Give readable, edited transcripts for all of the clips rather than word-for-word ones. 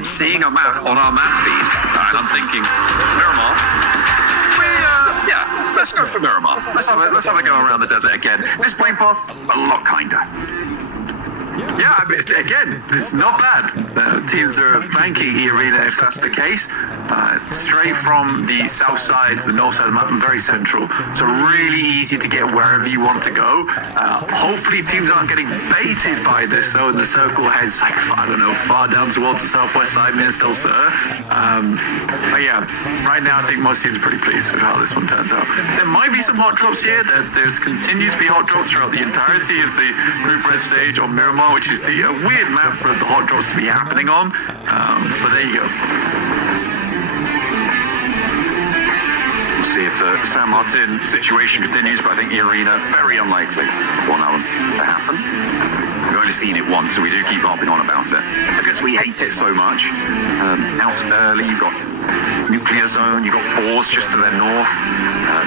I'm seeing a map on our map feed, and I'm thinking, Miramar. Yeah, let's go for Miramar. Let's have a go around the desert again. This plane path, a lot kinder. Yeah, I mean, again, it's not bad. Teams are thanking E-Arena if that's the case. Straight from the south side to the north side of the map, and very central. So really easy to get wherever you want to go. Hopefully teams aren't getting baited by this, though, and the circle heads, like, I don't know, far down towards the southwest side near Still Sir. But yeah, right now I think most teams are pretty pleased with how this one turns out. There might be some hot drops here. There's continued to be hot drops throughout the entirety of the Group Red stage on Miramar, which is the weird map for the hot drops to be happening on. But there you go. We'll see if the San Martin situation continues, but I think E-Arena, very unlikely for that one to happen. We've only seen it once, so we do keep harping on about it. Because we hate it so much. Out early, you've got Nuclear Zone, you've got Boars just to their north,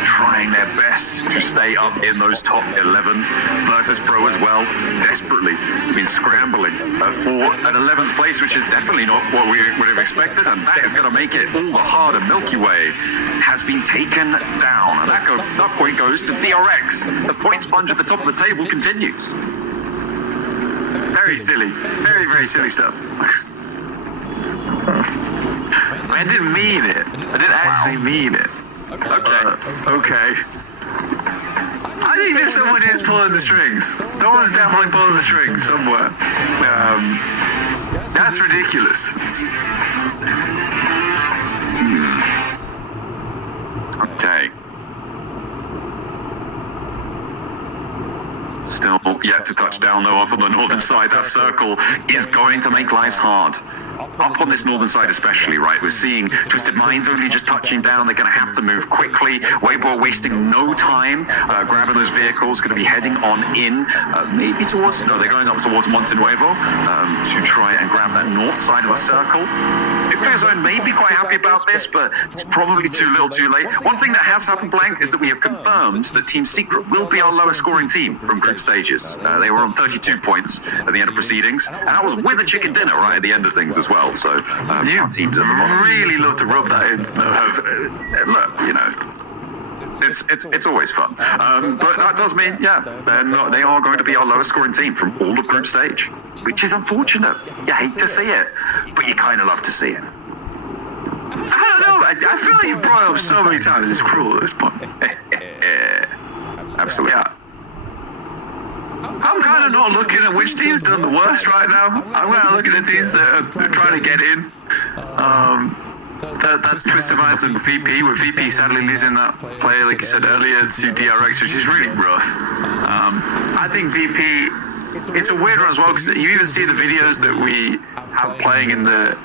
trying their best to stay up in those top 11. Virtus Pro as well, desperately been scrambling for an 11th place, which is definitely not what we would have expected, and that is going to make it all the harder. Milky Way has been taken down, and that point goes to DRX. The point sponge at the top of the table continues. Very silly. Very, very silly stuff. I didn't mean it. I didn't actually mean it. Okay. I think if someone is pulling the strings. Someone's definitely pulling the strings somewhere. That's ridiculous. Okay. Still yet to touch down, though, up on the northern side. That circle is going to make lives hard. Up on this northern side especially, right? We're seeing Twisted Minds only just touching down. They're going to have to move quickly. Weibo wasting no time grabbing those vehicles. Going to be heading on in, maybe towards... No, they're going up towards Monte Nuevo to try and grab that north side of the circle. Nuclear Zone may be quite happy about this, but it's probably too little too late. One thing that has happened, Blank, is that we have confirmed that Team Secret will be our lowest scoring team from group stages. They were on 32 points at the end of proceedings, and that was with a chicken dinner right at the end of things as well. So our teams at the bottom really love to rub that in. Look, you know, it's always fun. But that does mean, yeah, they are going to be our lowest scoring team from all of group stage, which is unfortunate. You hate to see it, but you kind of love to see it. I don't know. I feel like you've brought it up so many times. It's cruel at this point. Absolutely. Yeah. I'm kind of not looking at which team's done the worst right now. I'm kind of looking at teams that are trying to get in. That's Twisted Minds and VP, with VP sadly losing that player, like you said earlier, to DRX, which is really rough. I think VP, it's a weird one as well, because you even see the videos that we have playing in the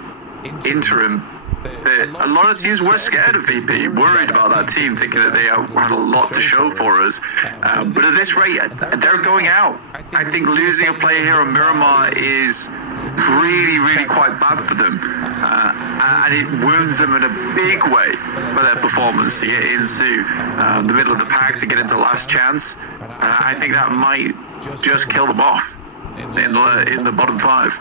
interim. A lot of teams were scared of VP, worried about that team, thinking that they had a lot to show for us. But at this rate, they're going out. I think losing a player here on Miramar is really, really quite bad for them. And it wounds them in a big way for their performance to get into the middle of the pack, to get into last chance. I think that might just kill them off in the bottom 5.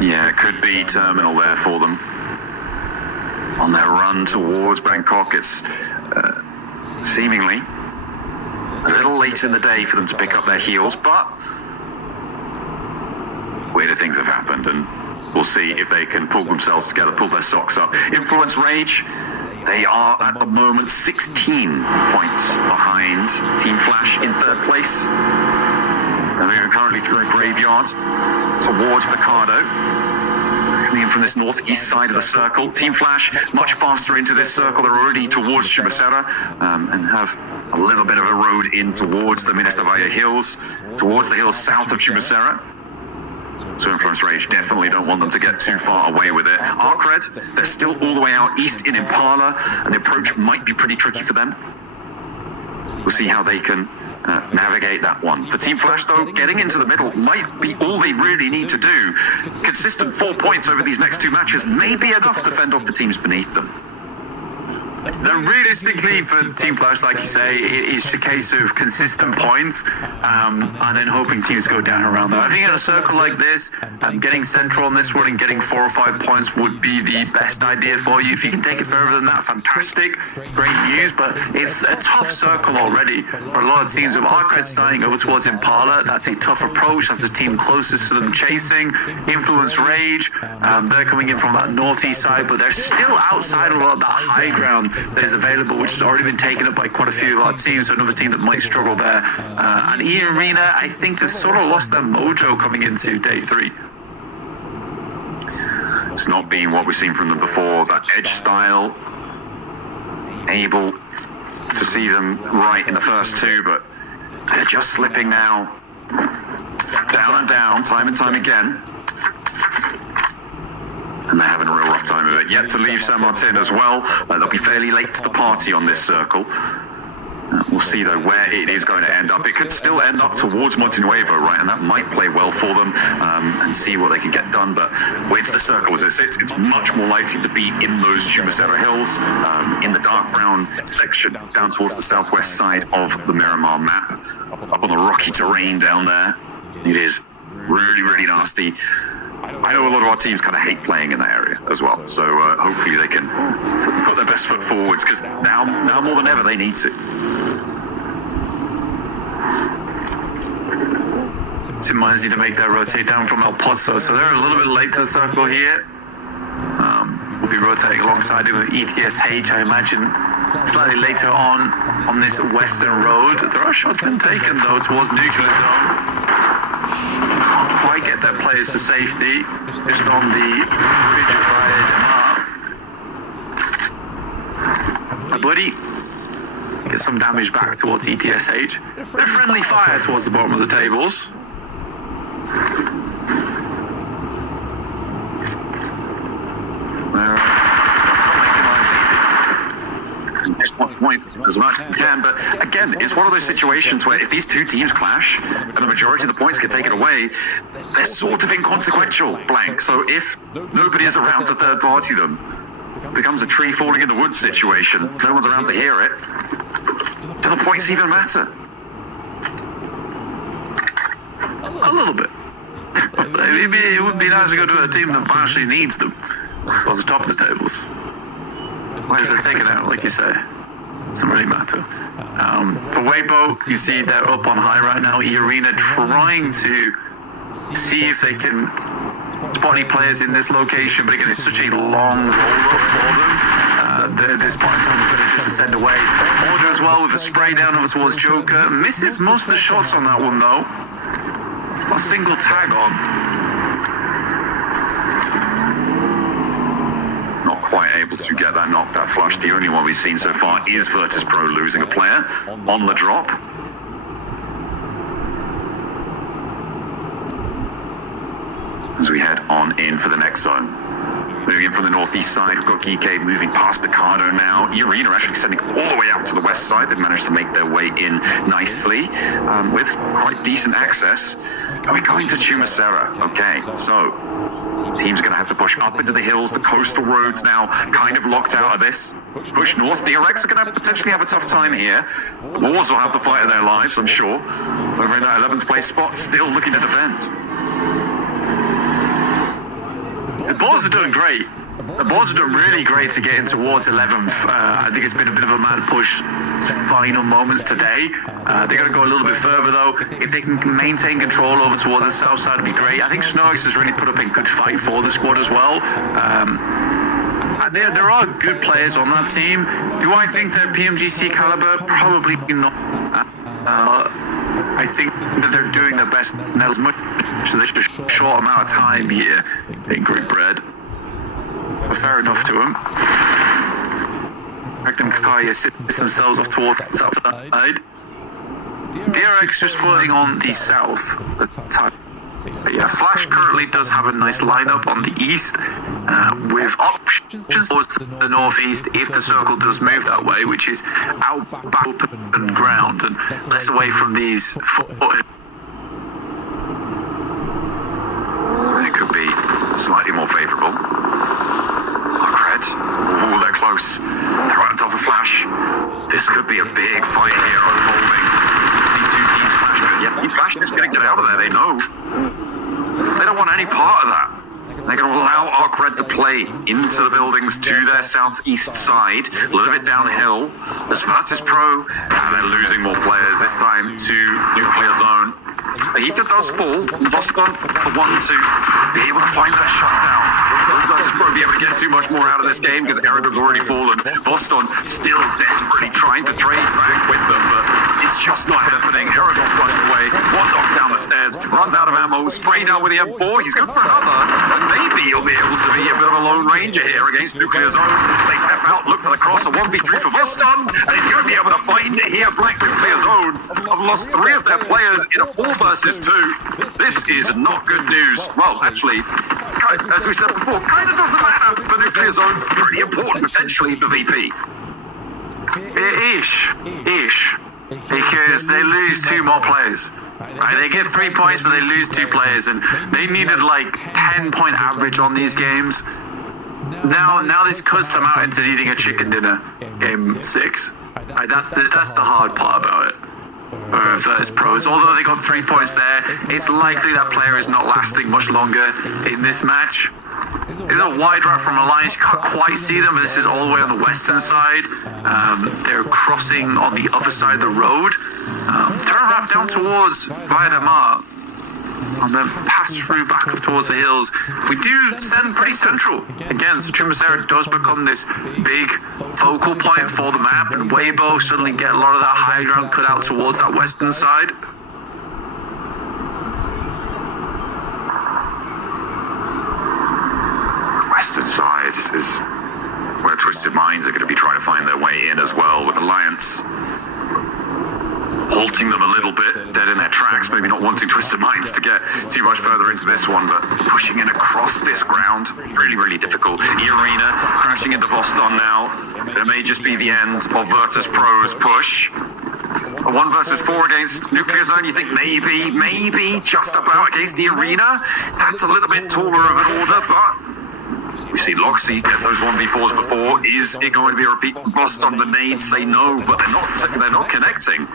Yeah, it could be terminal there for them. On their run towards Bangkok, it's seemingly a little late in the day for them to pick up their heels, but weirder things have happened, and we'll see if they can pull themselves together, pull their socks up. Influence Rage, they are at the moment 16 points behind Team Flash in 3rd place. And they're currently through Graveyard towards Picardo. Coming in from this northeast side of the circle. Team Flash much faster into this circle. They're already towards Chumacera and have a little bit of a road in towards the Minas de Valle Hills, towards the hills south of Chumacera. So Influence Rage definitely don't want them to get too far away with it. Arc Red, they're still all the way out east in Impala, and the approach might be pretty tricky for them. We'll see how they can navigate that one. For Team Flash, though, getting into the middle might be all they really need to do. Consistent 4 points over these next 2 matches may be enough to fend off the teams beneath them. Realistically, for Team Flash, like you say, it is a case of consistent points and then hoping teams go down around that. I think in a circle like this, getting central on this one and getting 4 or 5 points would be the best idea for you. If you can take it further than that, fantastic. Great news, but it's a tough circle already for a lot of teams. With Arcred starting over towards Impala, that's a tough approach. That's the team closest to them chasing. Influence Rage, they're coming in from that northeast side, but they're still outside a lot of that high ground that is available, which has already been taken up by quite a few of our teams, so another team that might struggle there. And E-Arena, I think they've sort of lost their mojo coming into day 3. It's not been what we've seen from them before, that edge style. Able to see them right in the first 2, but they're just slipping now. Down and down, time and time again. And they're having a real rough time of it. Yet to leave San Martin as well. They'll be fairly late to the party on this circle. We'll see, though, where it is going to end up. It could still end up towards Montenuevo, right? And that might play well for them and see what they can get done. But with the circle as it sits, it's much more likely to be in those Chumacera Hills, in the dark brown section down towards the southwest side of the Miramar map. Up on the rocky terrain down there. It is really, really nasty. I know a lot of our teams kind of hate playing in that area as well, so hopefully they can put their best foot forwards, because now more than ever they need to. Team Mines need to make their rotate down from El Pozo, so they're a little bit late to the circle here. We'll be rotating alongside him with ETSH, I imagine, slightly later on this western road. There are shots been taken, though, towards Nuclear Zone. Can't quite get their players to safety, just on the bridge of Raya. My buddy gets some damage back towards ETSH. They're friendly fire towards the bottom of the tables. Point as much as you can, but again, it's one of those situations where if these two teams clash and the majority of the points get taken away, they're sort of inconsequential, blank. So if nobody is around to third party them, it becomes a tree falling in the woods situation. No one's around to hear it. Do the points even matter? A little bit. It would be nice to go to a team that actually needs them at the top of the tables. Why is it taken out, like you say? Doesn't really matter. For Weibo, you see they're up on high right now. E-Arena trying to see if they can spot any players in this location, but again, it's such a long roll-up for them. At this point, they're going to just send away. Order as well with a spray down over towards Joker. Misses most of the shots on that one, though. It's not a single tag on. Not quite able to get that knocked out flush. The only one we've seen so far is Virtus Pro losing a player on the drop. As we head on in for the next zone. Moving in from the northeast side, we've got Geekade moving past Picardo now. E-Arena actually sending all the way out to the west side. They've managed to make their way in nicely with quite decent access. Are we going to Chumacera? Okay, so teams are going to have to push up into the hills. The coastal roads now kind of locked out of this. Push north. DRX are going to potentially have a tough time here. Wars will have the fight of their lives, I'm sure. Over in that 11th place spot, still looking to defend. The Boars are doing great. The Boars are doing really great to get in towards 11th. I think it's been a bit of a mad push final moments today. They're going to go a little bit further, though. If they can maintain control over towards the south side, it'd be great. I think Snorix has really put up a good fight for the squad as well. There are good players on that team. Do I think they're PMGC caliber? Probably not. I think that they're doing their best now as much as there's just a short amount of time here in Group Red. But fair enough to them. Magnum Kaya sits themselves off towards the south side. DRX just floating on the south. But yeah, Flash currently does have a nice lineup on the east, with options towards the northeast if the circle does move that way, which is out back open ground and less away from these foothills. It could be slightly more favourable. Cred. Oh, they're close. They're right on top of say no. They don't want any part of that. They're going to allow Arcred to play into the buildings to their southeast side, a little bit downhill. As Virtus Pro, and they're losing more players this time to Nuclear Zone. The heater does fall. Boston want to be able to find that shutdown. Virtus Pro be able to get too much more out of this game because Eragon's already fallen. Boston still desperately trying to trade back with them, but it's just not happening. Eragon's running away. One knock down the stairs, runs out of ammo, sprayed out with the M4. He's good for another, and maybe he'll be able to be a bit of a lone ranger here against Nuclear Zone. They step out, look for the cross, a 1v3 for Boston, and he's going to be able to find it here. Black Nuclear Zone have lost 3 of their players in a 4 versus 2. This is not good news. Well, actually, as we said before, kind of doesn't matter for Nuclear Zone. Pretty important, potentially, for VP. Ish. Because they lose 2 more players. Right, they get 3 points, but they lose 2 players, and they needed like 10-point average on these games. Now this cuts them out into needing a chicken dinner game 6. Right, that's the hard part about it. Virtus Pros, although they got 3 points there, it's likely that player is not lasting much longer in this match. There's a wide route from Alliance. You can't quite see them, but this is all the way on the western side. They're crossing on the other side of the road. Turn around down towards Via de Mar, and then pass through back up towards the hills. We do send pretty central. Again, so Chumacera does become this big focal point for the map, and Weibo suddenly get a lot of that high ground cut out towards that western side. Western side is where Twisted Minds are going to be trying to find their way in as well, with Alliance halting them a little bit, dead in their tracks, maybe not wanting Twisted Minds to get too much further into this one, but pushing in across this ground, really difficult. E-Arena crashing into Voston now. There may just be the end of Virtus Pro's push. A 1 versus 4 against Nuclear Zone, you think maybe just about against E-Arena? That's a little bit taller of an order, but we've seen Loxy get those 1v4s before. Is it going to be a repeat from Boston? The nades say no, but they're not connecting.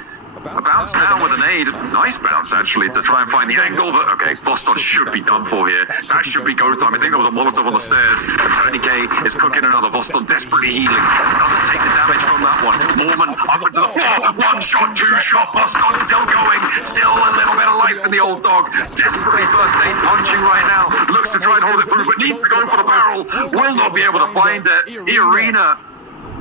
A bounce down with a nade. Nice bounce, actually, to try and find the angle, but okay, Boston should be done for here. That should be go time. I think there was a Molotov on the stairs, and Tony K is cooking another. Boston desperately healing. Doesn't take the damage from that one. Mormon up into the floor. 1 shot, 2 shot. Boston still going. Still a little bit of life in the old dog. Desperately first aid punching right now. Looks to try and hold it through, but needs to go for the barrel. Will not be able to find it. E-Arena.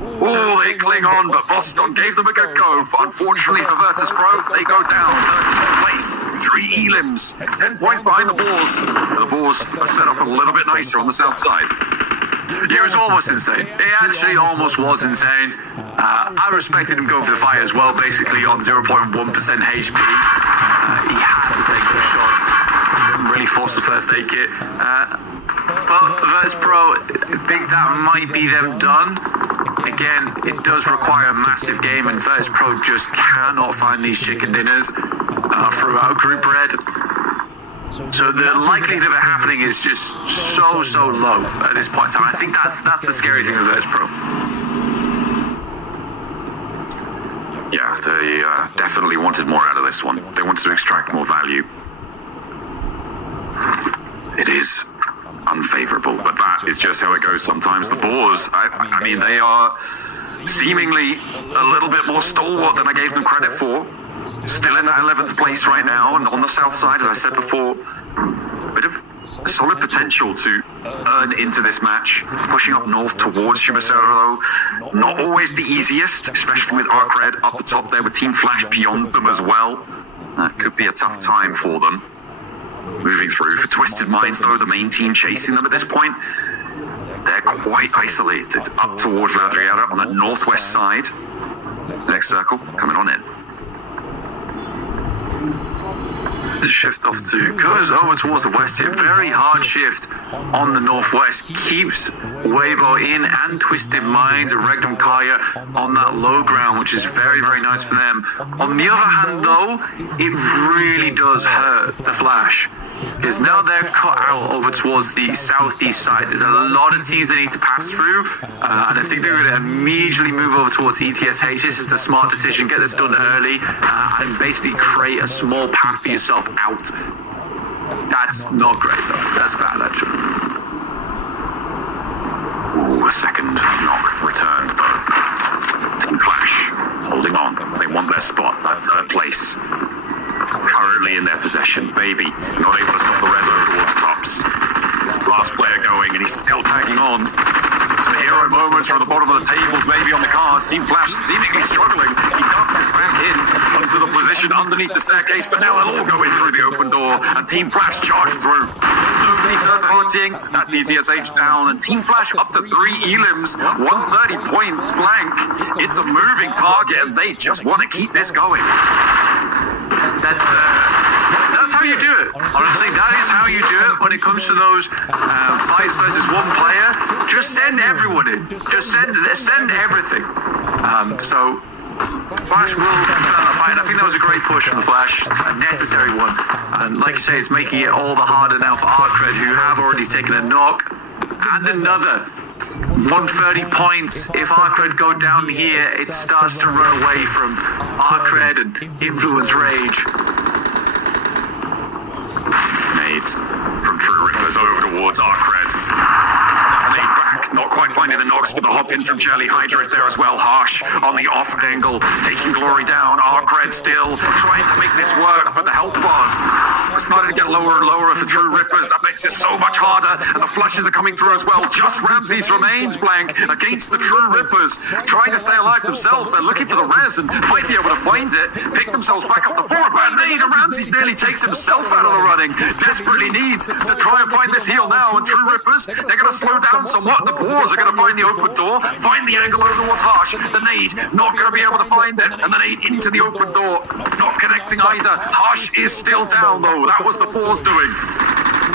Oh, they cling on, but Boston gave them a good go. Unfortunately for Virtus Pro, they go down. 13th place, 3 elims, 10 points behind the Boars. The Boars are set up a little bit nicer on the south side. Yeah, it was almost insane. It actually almost was insane. I respected him going for the fight as well, basically on 0.1% HP. He had to take some shots, really force the first aid kit. But Virtus Pro, I think that might be them done. Again, it does require a massive game, and Virtus Pro just cannot find these chicken dinners throughout Group Red. So the likelihood of it happening is just so low at this point in time. I think that's the scary thing with Virtus Pro. Yeah, they definitely wanted more out of this one. They wanted to extract more value. It is unfavorable, but that is just how it goes sometimes. The Boars, I mean, they are seemingly a little bit more stalwart than I gave them credit for. Still in that 11th place right now, and on the south side, as I said before, a bit of solid potential to earn into this match. Pushing up north towards Chumacera, though, not always the easiest, especially with Arcred up the top there with Team Flash beyond them as well. That could be a tough time for them. Moving through for Twisted Minds, though, the main team chasing them at this point. They're quite isolated up towards La Riera on the northwest side. Next circle, coming on in. The shift off to goes over towards the west here. Very hard shift on the northwest. Keeps Weibo in and Twisted Minds, Regnum Kaya on that low ground, which is very nice for them. On the other hand, though, it really does hurt the Flash. is now they're cut out over towards the southeast side. There's a lot of teams they need to pass through, and I think they're going to immediately move over towards ETSH. This is the smart decision. Get this done early, and basically create a small path for yourself out. That's not great, though. That's bad, actually. Ooh, a second knock returned, though. Team Flash holding on. They want their spot, that third place. Currently in their possession, baby. Not able to stop the res over towards tops. Last player going, and he's still tagging on. Some hero moments from the bottom of the tables, maybe on the cards. Team Flash seemingly struggling. He dances back in onto the position underneath the staircase, but now they'll all go in through the open door, and Team Flash charge through. Nobody third partying. That's ETSH down, and Team Flash up to 3 elims, 130 points blank. It's a moving target, and they just want to keep this going. That's how you do it. Honestly, that is how you do it when it comes to those fights versus one player. Just send everyone in. Just send everything. So Flash will turn the fight. I think that was a great push from the Flash, a necessary one. And like I say, it's making it all the harder now for Arcred, who have already taken a knock and another. 130 points. If Arcred go down here, it starts to run away from Arcred and Influence Rage. Nades from True Rippers over towards Arcred. Nade back, not quite finding the knocks, but the hop in from Jelly Hydra is there as well. Harsh on the off angle, taking Glory down. Arcred still trying to make this work, but the health bars starting to get lower and lower for True Rippers. That makes it so much harder, and the flushes are coming through as well. Just Ramses remains blank against the True Rippers, trying to stay alive themselves. They're looking for the res and might be able to find it, pick themselves back up to 4. Bad nade, and Ramses nearly takes himself out of the running. Desperately needs to try and find this heal now, and True Rippers, they're going to slow down somewhat. The Boars are going to find the open door, find the angle over towards Harsh. The nade, not going to be able to find it, and the nade into the open door, not connecting either. Harsh is still down though. That was the Boars doing.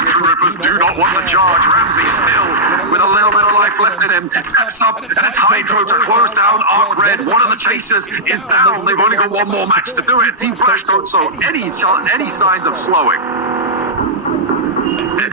True Rippers do not want to charge. Ramsey still with a little bit of life left in him. Steps up, and it's Hydro to close down Arcred. One of the chasers is down. They've only got one more match to do it. Team Flash don't show any signs of slowing.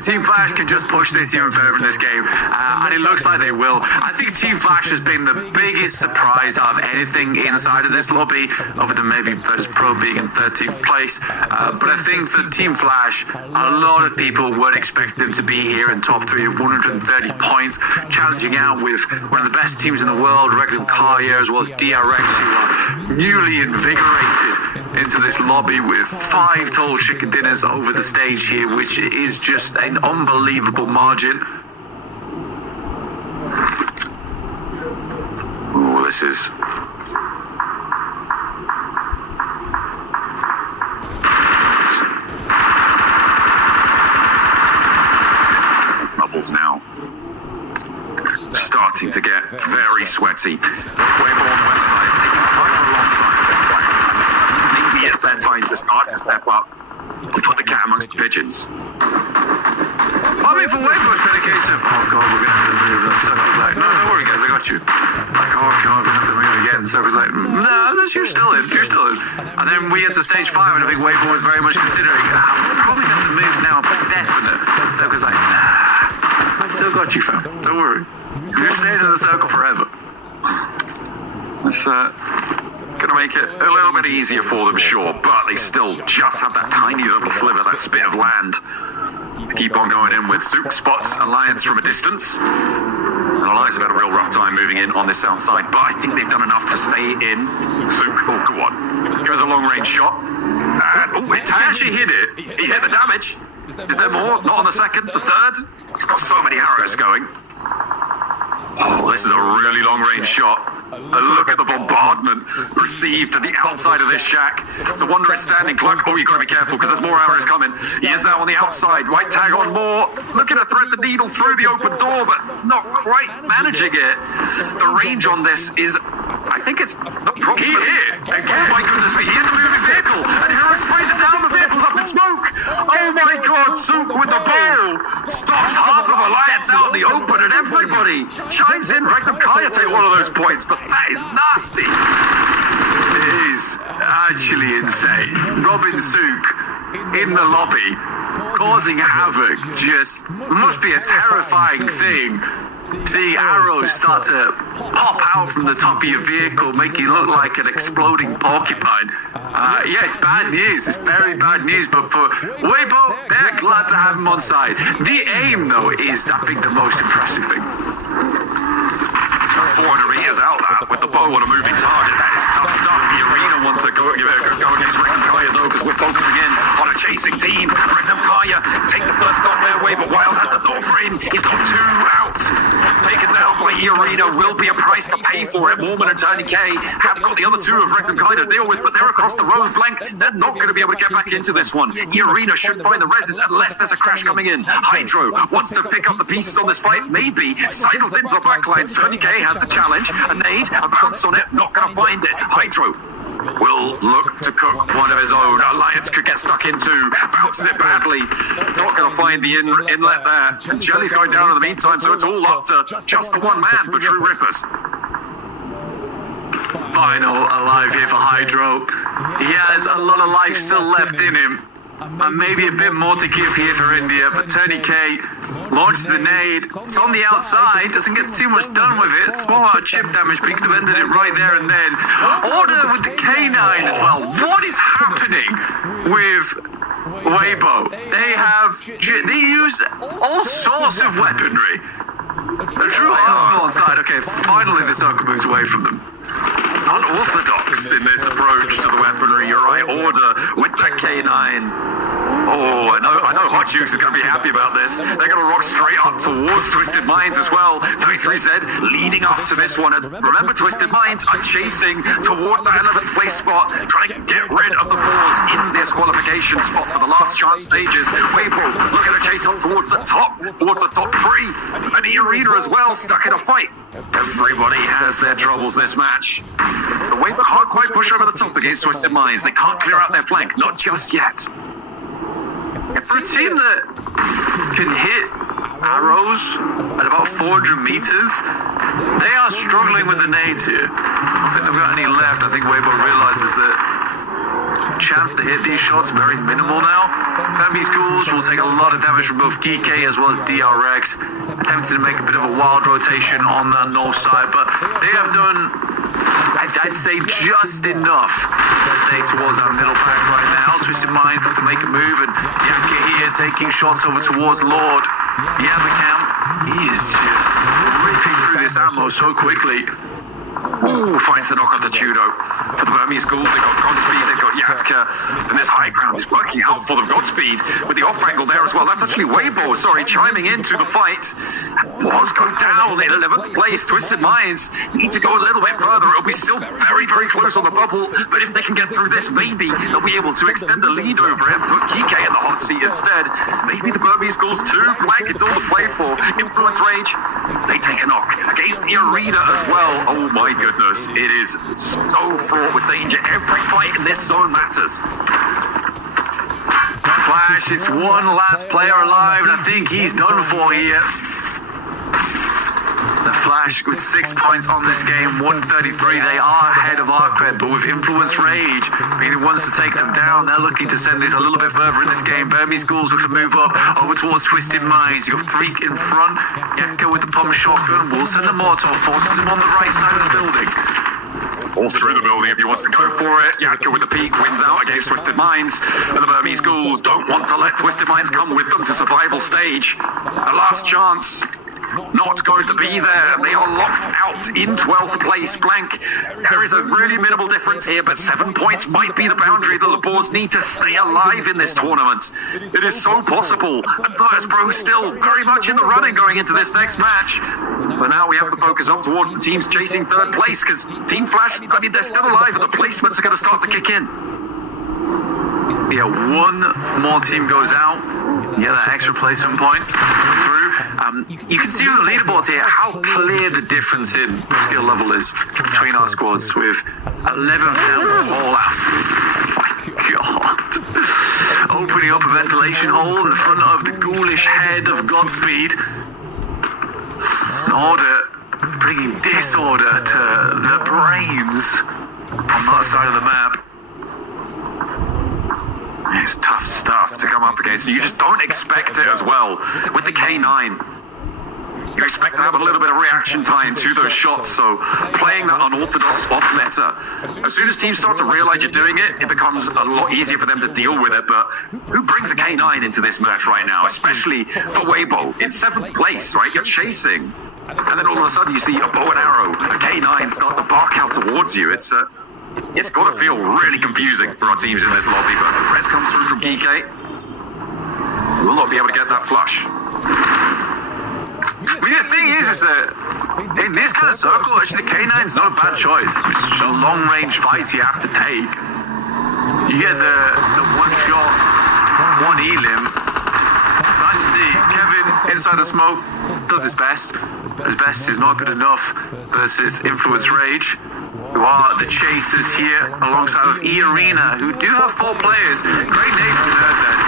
Team Flash can just push this even further in this game, and it looks like they will. I think Team Flash has been the biggest surprise out of anything inside of this lobby, other than maybe Virtus Pro being in 13th place. But I think for Team Flash, a lot of people weren't expecting them to be here in top 3 of 130 points, challenging out with one of the best teams in the world, Regnum Carrier, as well as DRX, who are newly invigorated into this lobby with 5 total chicken dinners over the stage here, which is just an unbelievable margin. Oh, this is... Bubbles now. Starting to get very sweaty. Wave on the west side, they can fight for a long time. Maybe it's their time to start to step up and put the cat amongst the pigeons. I mean, for Wave, it's been a case of, oh god, we're going to have to move. So I was like, no, don't worry guys, I got you. Like, oh god, we're going to have to move again. So I was like, no, you're still in. And then we get to stage 5, and I think Wave was very much considering, we're probably going to have to move now, for definite. So I was like, nah, I still got you, fam. Don't worry. You stayed in the circle forever. It's gonna make it a little bit easier for them, sure, but they still just have that tiny little sliver, that spit of land to keep on going in with. Zook spots Alliance from a distance. And Alliance have had a real rough time moving in on this south side, but I think they've done enough to stay in. Zook, oh, go on. Goes a long range shot. And, oh, it actually hit it. He hit the damage. Is there more? Not on the second, the third? It's got so many arrows going. Oh, this is a really long-range shot. Look at the bombardment received to the outside of this shack. It's a wonder it's standing. Cloak. Oh, you've got to be careful because there's more arrows coming. He is now on the outside. Right tag on more. Looking to thread the needle through the open door, but not quite managing it. The range on this is, I think it's approximately... He hit! Again, oh my goodness me, he hit the moving vehicle! And Hero sprays it down, the vehicle's up in smoke! Oh my god, Zook with the bow! Stops half of Alliance out in the open, and everybody chimes in. Regnum Kaya take one of those points, but that is nasty! It is actually insane. Robin Zook in the lobby causing havoc. Just must be a terrifying thing. See arrows start to pop out from the top of your vehicle, make you look like an exploding porcupine. Yeah, it's bad news. It's very bad news. But for Weibo, they're glad to have him on side. The aim, though, is, I think, the most impressive thing. 400 meters out that with the bow on a moving target. That is tough stuff. The arena wants to go against Rick and Kaya though, because we're focusing in on a chasing team. Rick and Kaya take the first stop their way, but Wild at the north end. He's got 2 out. Taken down by Arena will be a price to pay for it. Mormon and Tony K have got the other 2 of Rick and Kaya to deal with, but they're across the road. Blank, they're not going to be able to get back into this one. Arena should find the reses unless there's a crash coming in. Hydro wants to pick up the pieces on this fight. Maybe cycles into the backline. Tony K has the challenge, a nade, a bounce on it, not gonna find it. Hydro will look to cook one of his own. Alliance could get stuck into, bounces it badly, not gonna find the inlet there. And Jelly's going down in the meantime, so it's all up to just the one man for True Rippers. Final alive here for Hydro. He has a lot of life still left in him. And maybe a bit more to give here for India, but Tony K launches the nade. It's on the outside, doesn't get too much done with it. Small amount of chip damage, but he could have ended it right there and then. Order with the K9 as well. What is happening with Weibo? They use all sorts of weaponry. A true arsenal on side. Okay, finally the circle moves away from them. Unorthodox in this approach to the weaponry. You're right, Order with that K9. Oh, I know Hot Jukes is going to be happy about this. They're going to rock straight up towards Twisted Minds as well. 33Z leading up to this one. And remember, Twisted Minds are chasing towards the 11th place spot, trying to get rid of the pause in this qualification spot for the last chance stages. Weibo looking to chase up towards the top 3. And the Arena as well, stuck in a fight. Everybody has their troubles this match. The Weibo can't quite push over the top against Twisted Minds. They can't clear out their flank, not just yet. For a team that can hit arrows at about 400 meters, they are struggling with the nades here. I don't think they've got any left. I think Weibo realizes that chance to hit these shots very minimal now. Hermes Ghouls will take a lot of damage from both DK as well as DRX. Attempting to make a bit of a wild rotation on that north side, but they have done, I'd say, just enough to stay towards our middle pack right now. Twisted Minds have to make a move, and Yaka here taking shots over towards Lord. Yamacam, he is just ripping through this ammo so quickly. Ooh, finds the knock on the Tudo. For the Burmese Ghouls, they've got Godspeed, they've got Yatka, and this high ground is working out for them. Godspeed with the off angle there as well. That's actually Weibo, chiming into the fight. Was go down in 11th place. Twisted Minds need to go a little bit further. It'll be still very, very close on the bubble, but if they can get through this, maybe they'll be able to extend the lead over it. Put Kike in the hot seat instead. Maybe the Burmese Ghouls too. Blank, it's all to play for. Influence Rage, they take a knock against the Arena as well. Oh my goodness, it is so fraught with danger. Every fight in this zone matters. Flash is one last player alive, and I think he's done for here. The Flash with 6 points on this game, 133. They are ahead of Arcred, but with Influence Rage being the ones to take them down, they're looking to send this a little bit further in this game. Burmese Ghouls look to move up over towards Twisted Minds. You've got Freak in front, Yakka with the pump shotgun, Wilson the Mortar forces him on the right side of the building. All through the building if he wants to go for it. Yatka with the peak wins out against Twisted Minds. And the Burmese Ghouls don't want to let Twisted Minds come with them to survival stage. The last chance. Not going to be there. They are locked out in 12th place. Blank. There is a really minimal difference here, but 7 points might be the boundary that the Boars need to stay alive in this tournament. It is so possible. And Virtus Pro still very much in the running going into this next match. But now we have to focus up towards the teams chasing 3rd place, because Team Flash, I mean, they're still alive, and the placements are going to start to kick in. Yeah, one more team goes out. Yeah, that extra placement point through. You can see on the leaderboards here how clear the difference in skill level is between our squads, with 11 members all out. Oh my god. Opening up a ventilation hole in the front of the ghoulish head of Godspeed. Order bringing disorder to the brains on that side of the map. It's tough stuff to come up against. You just don't expect it as well. With the K9, you expect to have a little bit of reaction time to those shots, so playing that unorthodox off meta, as soon as teams start to realize you're doing it, it becomes a lot easier for them to deal with it. But who brings a K9 into this match right now, especially for Weibo? In 7th place, right? You're chasing, and then all of a sudden you see a bow and arrow, a K9 start to bark out towards you. It's got to feel really confusing for our teams in this lobby, but the res comes through from GK. We'll not be able to get that flush. I mean, the thing is that in this kind of circle, actually the K9's not a bad choice. It's just a long-range fight you have to take. You get the one shot, one elim. Nice to see. Kevin, inside the smoke, does his best. His best is not good enough versus Influence Rage, who are the chasers here, alongside with E-Arena, who do have 4 players. Great name from their side.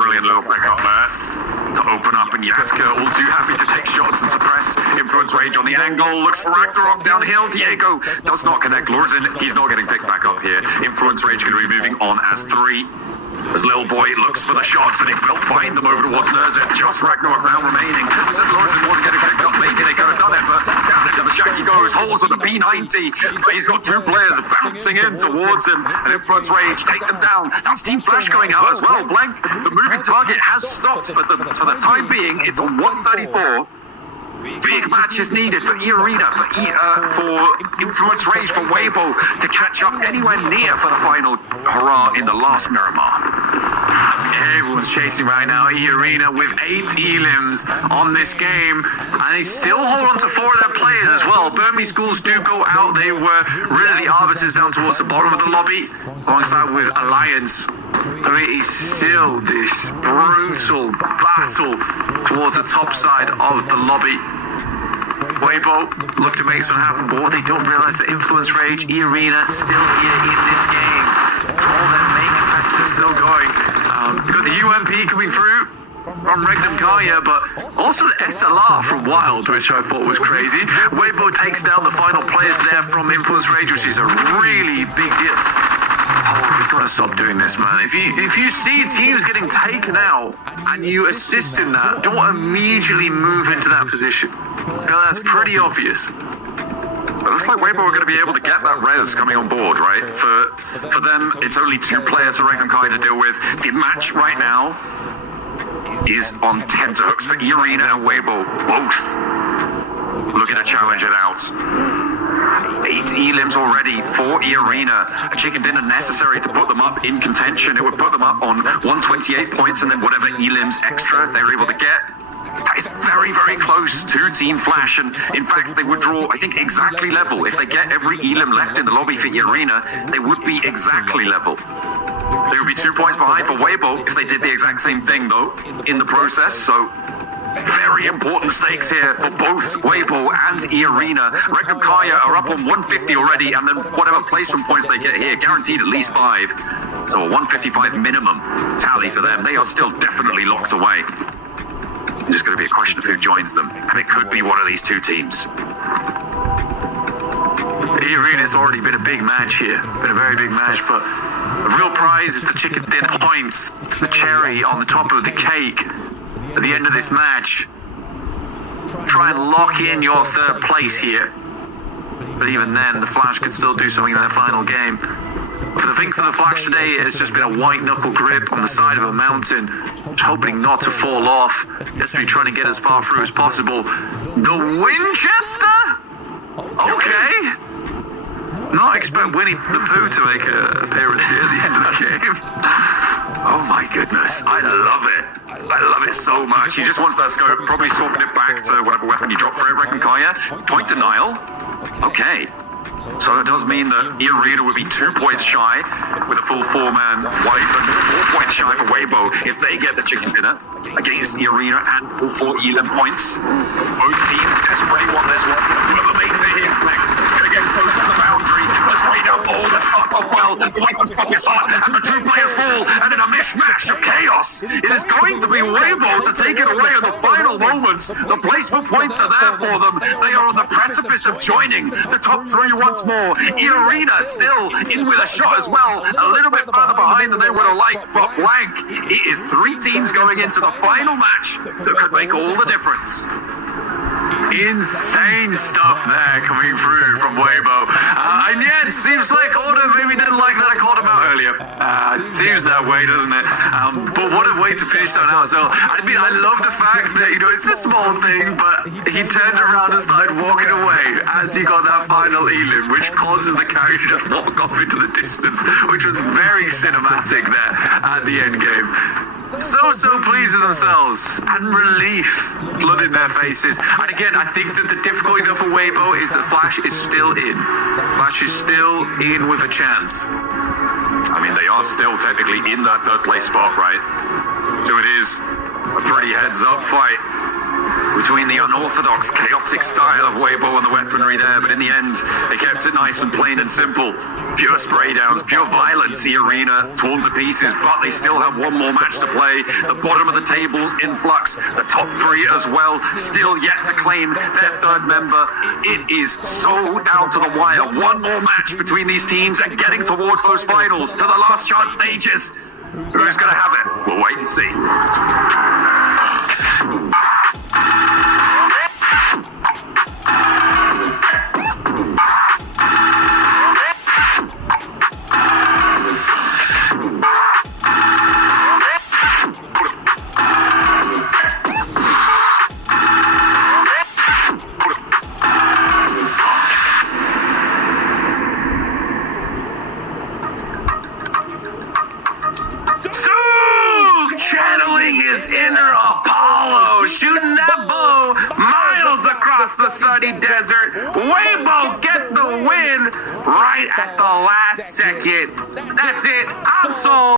Brilliant little pick up there to open up, and Yatka all too happy to take shots and suppress Influence Rage on the angle. Looks for Ragnarok downhill. Diego does not connect. Lures in. He's not getting picked back up here. Influence Rage going to be moving on as 3. As Little Boy looks for the shots, and it will find them over towards Nerzet. Just Ragnarok round remaining. Since Lawson wasn't getting picked up, maybe they could have done it, but down into the shack he goes, holds on the P90, but he's got 2 players bouncing in towards him, and Influence Rage take them down. That's Team Flash going out as well. Blank, the moving target has stopped for the time being. It's on 134. Big match is needed for E-Arena, for Influence Rage, for Weibo to catch up anywhere near for the final hurrah in the last Miramar. Everyone's chasing right now. E-Arena with 8 elims on this game, and they still hold on to 4 of their players as well. Burmese schools do go out. They were really the arbiters down towards the bottom of the lobby, alongside with Alliance. I mean, it's still this brutal battle towards the top side of the lobby. Weibo look to make something happen, but what they don't realize, the Influence Rage, E-Arena still here in this game. All their main attacks are still going. We've got the UMP coming through from Regnum Kaya, but also the SLR from Wild, which I thought was crazy. Weibo takes down the final players there from Influence Rage, which is a really big deal. Oh, we've got to stop doing this, man. If you see teams getting taken out and you assist in that, don't immediately move into that position. That's pretty obvious. It looks like Weibo are going to be able to get that res coming on board, right? For them, it's only 2 players for Regnum Kai to deal with. The match right now is on tenterhooks for E-Arena and Weibo, both looking to challenge it out. 8 elims already for E-Arena. A chicken dinner necessary to put them up in contention. It would put them up on 128 points, and then whatever elims extra they're able to get. That is very, very close to Team Flash, and in fact they would draw, I think, exactly level. If they get every elim left in the lobby for E-Arena, they would be exactly level. They would be 2 points behind for Weibo if they did the exact same thing, though, in the process. So very important stakes here for both Weibo and E-Arena. Regnum Kaya are up on 150 already, and then whatever placement points they get here, guaranteed at least 5. So a 155 minimum tally for them. They are still definitely locked away. It's just going to be a question of who joins them, and it could be one of these 2 teams. E-Arena's already been a big match here, been a very big match, but the real prize is the chicken dinner points, the cherry on the top of the cake. At the end of this match, try and lock in your 3rd place here. But even then, the Flash could still do something in their final game. But the thing for the Flash today has just been a white knuckle grip on the side of a mountain, hoping not to fall off. Just been trying to get as far through as possible. The Winchester? Okay. Not expect Winnie the Pooh to make an appearance here at the end of the game. Oh my goodness, I love it. I love it so much. He just wants that scope, probably swapping it back to whatever weapon you drop for it, Reckon Kaya. Point denial. Okay. So it does mean that E-Arena would be 2 points shy with a full 4-man wipe, and 4 points shy for Weibo if they get the chicken dinner against E-Arena and full 4 elim points. Both teams desperately want this one. Whoever makes it here next is going to get close to the boundary. Let's wait out Oh, that starts off well. The weapons pop is hot, and the two players fall, and in a mishmash of chaos, it is going to be Weibo to take it away in the final moments. The placement points are there for them. They are on the precipice of joining the top three once more. Irina still in with a shot as well, a little bit further behind than they would have liked, but blank. It is three teams going into the final match that could make all the difference. Insane stuff there coming through from Weibo. And yeah, it seems like Order maybe didn't like that I called him out earlier. It seems that way, doesn't it? But what a way to finish that out. So, I mean, I love the fact that, you know, it's a small thing, but he turned around and started walking away as he got that final elim, which causes the carry to just walk off into the distance, which was very cinematic there at the end game. So pleased with themselves, and relief flooded their faces. And again, I think that the difficulty though for Weibo is that Flash is still in. Flash is still in with a chance. I mean, they are still technically in that third place spot, right? So it is a pretty heads-up fight between the unorthodox, chaotic style of Weibo and the weaponry there, but in the end, they kept it nice and plain and simple. Pure spray downs, pure violence, the arena torn to pieces, but they still have one more match to play. The bottom of the table's in flux, the top three as well, still yet to claim their third member. It is so down to the wire. One more match between these teams and getting towards those finals, to the last chance stages. Who's gonna have it? We'll wait and see. Channeling his inner Apollo, shooting that bow miles across the sunny desert. Weibo get the win right at the last second. That's it. I'm sold.